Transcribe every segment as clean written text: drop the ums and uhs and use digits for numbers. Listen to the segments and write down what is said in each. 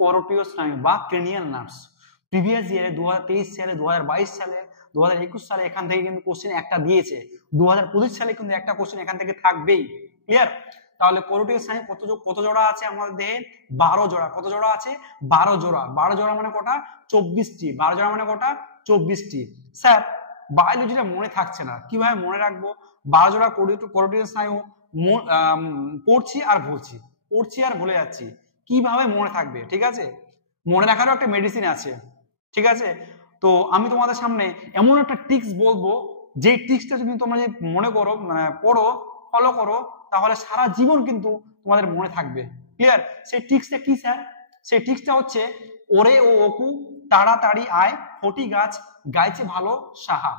করোটিয় স্নায়ু বা cranial nerves. Previous ইয়ারে 2023 সালে, 2022 সালে, 2021 সালে এখান থেকে কিন্তু কোশ্চেন একটা দিয়েছে, 2025 সালে কিন্তু একটা কোশ্চেন এখান থেকে থাকবেই। ক্লিয়ার? তাহলে করোটিয় স্নায়ু কত জোড়া আছে আমাদের দেহে? 12 জোড়া। কত জোড়া আছে? 12 জোড়া। 12 জোড়া মানে কটা? 24টি। 12 জোড়া মানে কটা? 24টি। স্যার বায়োলজিটা মনে থাকছে না, কিভাবে মনে রাখবো? 12 জোড়া করোটিয় স্নায়ু পড়ছি আর ভুলে যাচ্ছি, কিভাবে মনে থাকবে? ঠিক আছে, মনে রাখারও একটা মেডিসিন আছে। ঠিক আছে, তো আমি তোমাদের সামনে এমন একটা ট্রিক্স বলবো, যে ট্রিক্সটা যদি তোমরা যদি মনে করো, পড়ো, ফলো করো, তাহলে সারা জীবন কিন্তু তোমাদের মনে থাকবে। ক্লিয়ার? সেই ট্রিক্সটা কি স্যার? সেই ট্রিক্সটা হচ্ছে, ওরে ও অকু তাড়াতাড়ি আয়, ফটি গাছ গাইছে ভালো সাহা।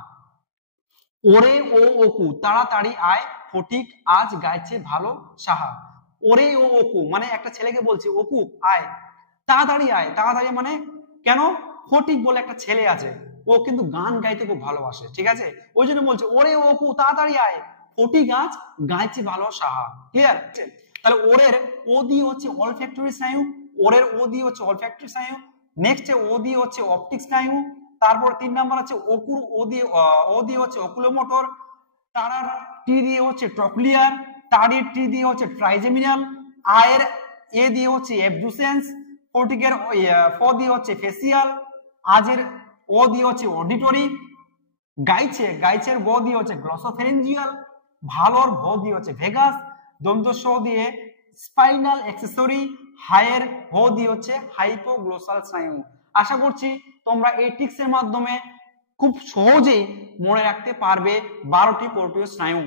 ওরে ও অকু তাড়াতাড়ি আয়, ফটিক আজ গাইছে ভালো সাহা। ওরে ও অকু মানে একটা ছেলেকে বলছে, অকু আয়, তাড়াতাড়ি আয়। তাড়াতাড়ি মানে কেন? ফটিক বলে একটা ছেলে আছে, ও কিন্তু গান গাইতে খুব ভালোবাসে। ঠিক আছে, ওই জন্য বলছে ওরে ও অকু তাড়াতাড়ি আয়, ফটিক আজ গাইছে ভালো সাহা। ক্লিয়ার? তাহলে ওরের ও দিয়ে হচ্ছে অলফ্যাক্টরি স্নায়ু, ওরের ও দিয়ে হচ্ছে অলফ্যাক্টরি স্নায়ু। নেক্সট ও দিয়ে হচ্ছে অপটিক স্নায়ু। তারপর 3 নাম্বার আছে অকুর ও দিয়ে হচ্ছে অকুলোমোটর। তারার টি দিয়ে হচ্ছে ট্রক্লিয়ার। তারির টি দিয়ে হচ্ছে ট্রাইজেমিনাল। আয়ের এ দিয়ে হচ্ছে অ্যাবডুসেন্স। ফটিকের ফ দিয়ে হচ্ছে ফেসিয়াল। আজের ও দিয়ে হচ্ছে অডিটরি। গাইছের গ দিয়ে হচ্ছে গ্লসোফেরেঞ্জিয়াল। ভালোর ভ দিয়ে হচ্ছে ভেগাস। দন্ত স দিয়ে স্পাইনাল অ্যাক্সেসরি। হায়ের হ দিয়ে হচ্ছে হাইপোগ্লোসাল স্নায়ু। আশা করছি তোমরা এই ট্রিক্সের মাধ্যমে খুব সহজেই মনে রাখতে পারবে 12টি করোটিয় স্নায়ু।